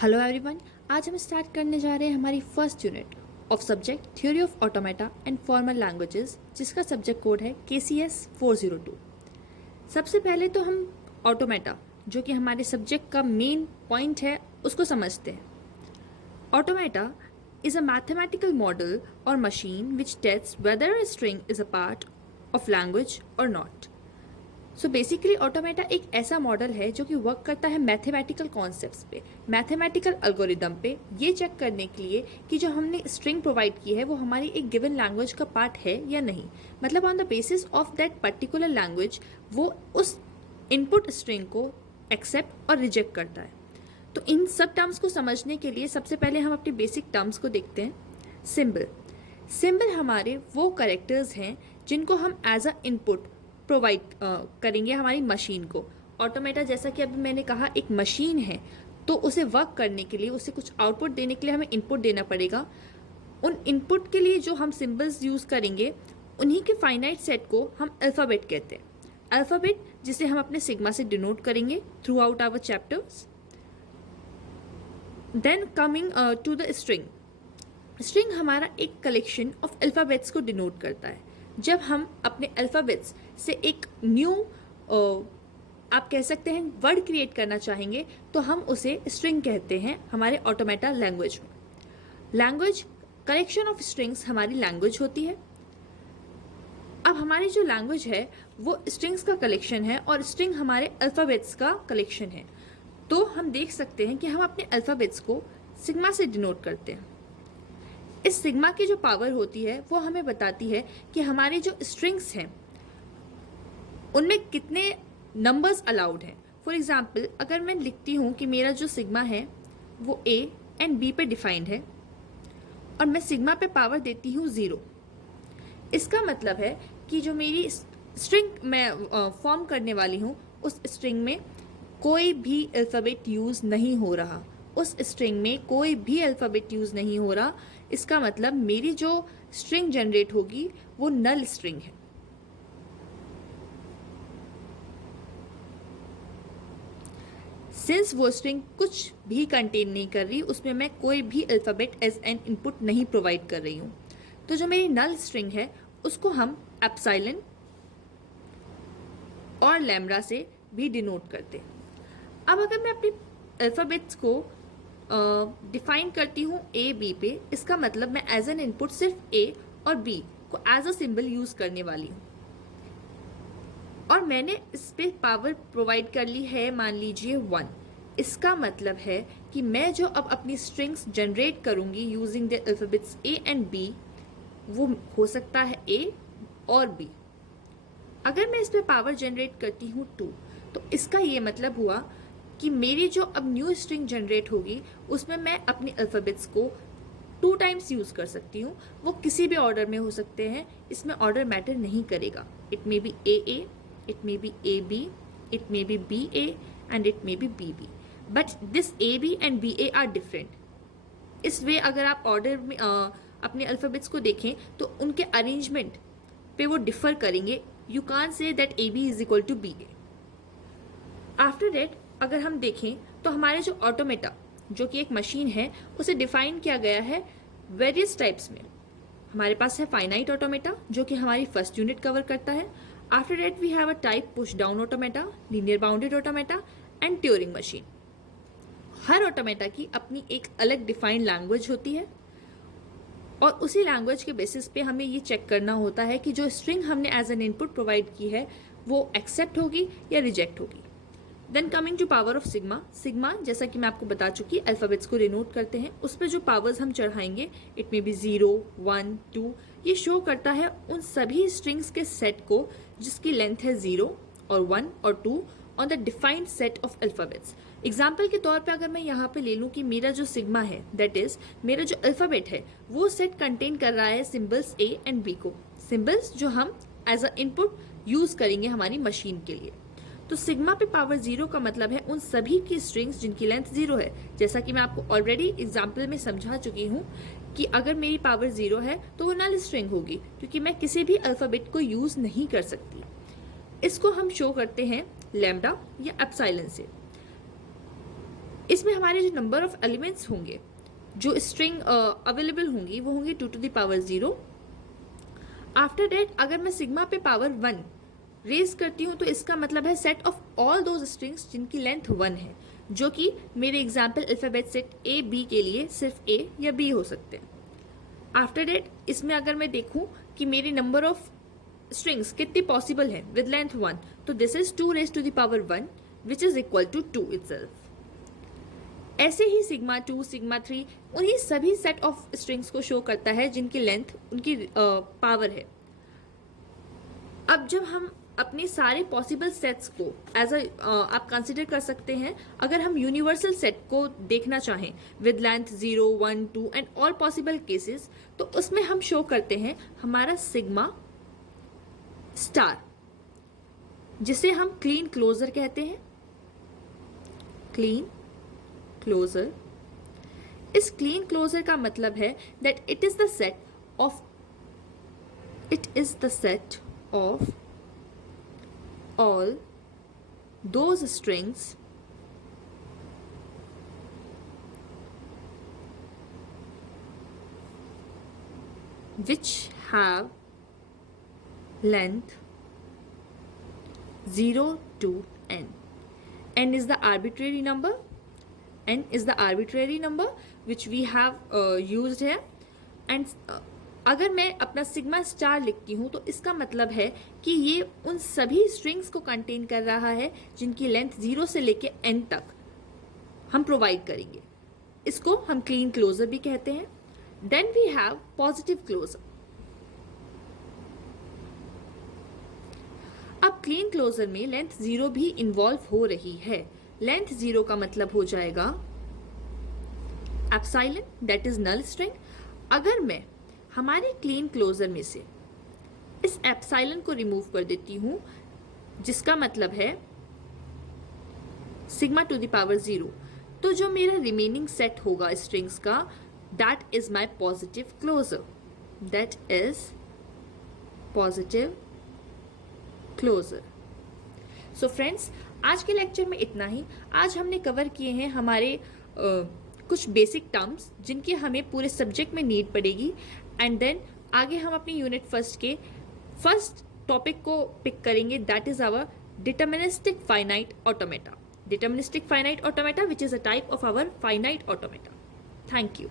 Hello everyone. आज हम start करने जा रहे हैं हमारी first unit of subject theory of automata and formal languages, जिसका सब्जेक्ट कोड है KCS 402। सबसे पहले तो हम ऑटोमेटा, जो कि हमारे सब्जेक्ट का मेन पॉइंट है, उसको समझते हैं। Automata is a mathematical model or machine which tests whether a string is a part of language or not. So basically automata एक ऐसा मॉडल है जो कि वर्क करता है मैथमेटिकल कॉन्सेप्ट्स पे, मैथमेटिकल एल्गोरिदम पे, ये चेक करने के लिए कि जो हमने स्ट्रिंग प्रोवाइड की है वो हमारी एक गिवन लैंग्वेज का पार्ट है या नहीं। मतलब on the basis of that particular language वो उस इनपुट स्ट्रिंग को एक्सेप्ट और रिजेक्ट करता है। तो इन सब टर्म्स को समझने के लिए सबसे पहले हम अपनी बेसिक टर्म्स को देखते हैं। सिंबल हमारे वो कैरेक्टर्स हैं जिनको हम एज अ इनपुट प्रोवाइड करेंगे हमारी मशीन को। ऑटोमेटा, जैसा कि अभी मैंने कहा, एक मशीन है, तो उसे वर्क करने के लिए, उसे कुछ आउटपुट देने के लिए हमें इनपुट देना पड़ेगा। उन इनपुट के लिए जो हम सिंबल्स यूज़ करेंगे उन्हीं के फाइनाइट सेट को हम अल्फ़ाबेट कहते हैं। अल्फ़ाबेट जिसे हम अपने सिग्मा से डिनोट करेंगे throughout our chapters. Then coming to the string हमारा एक कलेक्शन ऑफ अल्फ़ाबेट्स को डिनोट करता है। जब हम अपने अल्फ़ाबेट्स से एक न्यू आप कह सकते हैं वर्ड क्रिएट करना चाहेंगे तो हम उसे स्ट्रिंग कहते हैं हमारे ऑटोमेटा लैंग्वेज में। लैंग्वेज कलेक्शन ऑफ स्ट्रिंग्स हमारी लैंग्वेज होती है। अब हमारी जो लैंग्वेज है वो स्ट्रिंग्स का कलेक्शन है और स्ट्रिंग हमारे अल्फ़ाबेट्स का कलेक्शन है। तो हम देख सकते हैं कि हम अपने अल्फ़ाबेट्स को सिग्मा से डिनोट करते हैं। इस सिग्मा की जो पावर होती है वो हमें बताती है कि हमारे जो स्ट्रिंग्स हैं उनमें कितने नंबर्स अलाउड हैं। फॉर एग्जाम्पल, अगर मैं लिखती हूँ कि मेरा जो सिग्मा है वो A एंड B पे डिफाइंड है और मैं सिग्मा पे पावर देती हूँ 0, इसका मतलब है कि जो मेरी स्ट्रिंग मैं फॉर्म करने वाली हूँ उस स्ट्रिंग में कोई भी अल्फ़ाबेट यूज़ नहीं हो रहा। उस स्ट्रिंग में कोई भी अल्फ़ाबेट यूज़ नहीं हो रहा। इसका मतलब मेरी जो स्ट्रिंग जनरेट होगी वो नल स्ट्रिंग है। सिंस वो स्ट्रिंग कुछ भी कंटेन नहीं कर रही, उसमें मैं कोई भी अल्फ़ाबेट एज एन इनपुट नहीं प्रोवाइड कर रही हूँ, तो जो मेरी नल स्ट्रिंग है उसको हम एप्सिलॉन और लैम्ब्डा से भी डिनोट करते हैं। अब अगर मैं अपनी अल्फ़ाबेट्स को डिफाइन करती हूँ A B पे, इसका मतलब मैं एज एन इनपुट सिर्फ A और B को एज अ सिंबल यूज़ करने वाली हूँ और मैंने इस पर पावर प्रोवाइड कर ली है, मान लीजिए 1। इसका मतलब है कि मैं जो अब अपनी स्ट्रिंग्स जनरेट करूँगी using the alphabets A and B, वो हो सकता है A और B। अगर मैं इस पर पावर जनरेट करती हूँ 2, तो इसका ये मतलब हुआ कि मेरी जो अब न्यू स्ट्रिंग जनरेट होगी उसमें मैं अपने अल्फ़ाबेट्स को 2 टाइम्स यूज़ कर सकती हूँ। वो किसी भी ऑर्डर में हो सकते हैं, इसमें ऑर्डर मैटर नहीं करेगा। It may be AA, it may be AB, it may be BA and it may be BB, but this AB and BA are different. इस वे अगर आप ऑर्डर में अपने अल्फ़ाबेट्स को देखें तो उनके अरेंजमेंट पे वो डिफ़र करेंगे। You can't say that AB is equal to BA। After that अगर हम देखें तो हमारे जो ऑटोमेटा, जो कि एक मशीन है, उसे डिफाइन किया गया है वेरियस टाइप्स में। हमारे पास है फाइनाइट ऑटोमेटा, जो कि हमारी फर्स्ट यूनिट कवर करता है। After that we have a type push down automata, linear bounded automata and Turing machine. हर ऑटोमेटा की अपनी एक अलग डिफाइंड लैंग्वेज होती है और उसी लैंग्वेज के बेसिस पे हमें ये चेक करना होता है कि जो स्ट्रिंग हमने एज एन इनपुट प्रोवाइड की है वो एक्सेप्ट होगी या रिजेक्ट होगी। Then coming to power of sigma, जैसा कि मैं आपको बता चुकी, अल्फ़ाबेट्स को डिनोट करते हैं। उस पर जो पावर्स हम चढ़ाएंगे, इट मे बी 0, 1, 2, ये शो करता है उन सभी स्ट्रिंग्स के सेट को जिसकी लेंथ है 0 और 1 और 2 on the defined set of alphabets. Example के तौर पे अगर मैं यहाँ पे ले लूँ कि मेरा जो सिग्मा है, दैट इज़ मेरा जो अल्फ़ाबेट है, वो सेट कंटेन कर रहा है सिम्बल्स A एंड B को, सिम्बल्स जो हम एज अ इनपुट यूज़ करेंगे हमारी मशीन के लिए। तो सिग्मा पे पावर 0 का मतलब है उन सभी की स्ट्रिंग्स जिनकी लेंथ 0 है। जैसा कि मैं आपको ऑलरेडी एग्जाम्पल में समझा चुकी हूँ कि अगर मेरी पावर 0 है तो वो नल स्ट्रिंग होगी, क्योंकि मैं किसी भी अल्फ़ाबेट को यूज़ नहीं कर सकती। इसको हम शो करते हैं लैम्ब्डा या एप्सिलॉन से। इसमें हमारे जो नंबर ऑफ एलिमेंट्स होंगे, जो स्ट्रिंग अवेलेबल होंगी, वो होंगी 2 to the power 0। After that अगर मैं सिग्मा पे पावर 1 रेज करती हूँ तो इसका मतलब है set of all those strings जिनकी लेंथ 1 है, जो कि मेरे example alphabet set A B के लिए सिर्फ ए या बी हो सकते हैं। आफ्टर दैट इसमें अगर मैं देखूं कि मेरी नंबर ऑफ स्ट्रिंग्स कितनी पॉसिबल है विद लेंथ 1, तो this is 2 raised to the power 1 which is equal to 2 itself। ऐसे ही सिग्मा 2 सिग्मा 3 उन्हीं सभी सेट ऑफ स्ट्रिंग्स को शो करता है जिनकी लेंथ उनकी पावर है। अब जब हम अपने सारे पॉसिबल सेट्स को एज आप कंसिडर कर सकते हैं, अगर हम यूनिवर्सल सेट को देखना चाहें with length 0 1 2 and all possible cases, तो उसमें हम शो करते हैं हमारा सिग्मा स्टार, जिसे हम क्लीन क्लोजर कहते हैं। क्लीन क्लोजर, इस क्लीन क्लोजर का मतलब है that it is the set of all those strings which have length 0 to n. n is the arbitrary number, which we have used here, and अगर मैं अपना sigma star लिखती हूँ तो इसका मतलब है कि ये उन सभी स्ट्रिंग्स को कंटेन कर रहा है जिनकी लेंथ 0 से लेके n तक हम प्रोवाइड करेंगे। इसको हम क्लीन क्लोजर भी कहते हैं। Then we have positive closure. अब क्लीन क्लोजर में लेंथ 0 भी इन्वॉल्व हो रही है। लेंथ 0 का मतलब हो जाएगा epsilon, that is null string. अगर मैं हमारे क्लीन क्लोजर में से इस एप्सिलॉन को रिमूव कर देती हूं, जिसका मतलब है सिग्मा टू द पावर 0, तो जो मेरा रिमेनिंग सेट होगा स्ट्रिंग्स का, that is my positive closure, that is positive closure. So friends, आज के लेक्चर में इतना ही। आज हमने कवर किए हैं हमारे कुछ बेसिक टर्म्स जिनकी हमें पूरे सब्जेक्ट में नीड पड़ेगी, एंड देन आगे हम अपनी यूनिट फर्स्ट के फर्स्ट टॉपिक को पिक करेंगे, that is our deterministic finite automata. Deterministic finite automata which is a type of our finite automata. Thank you.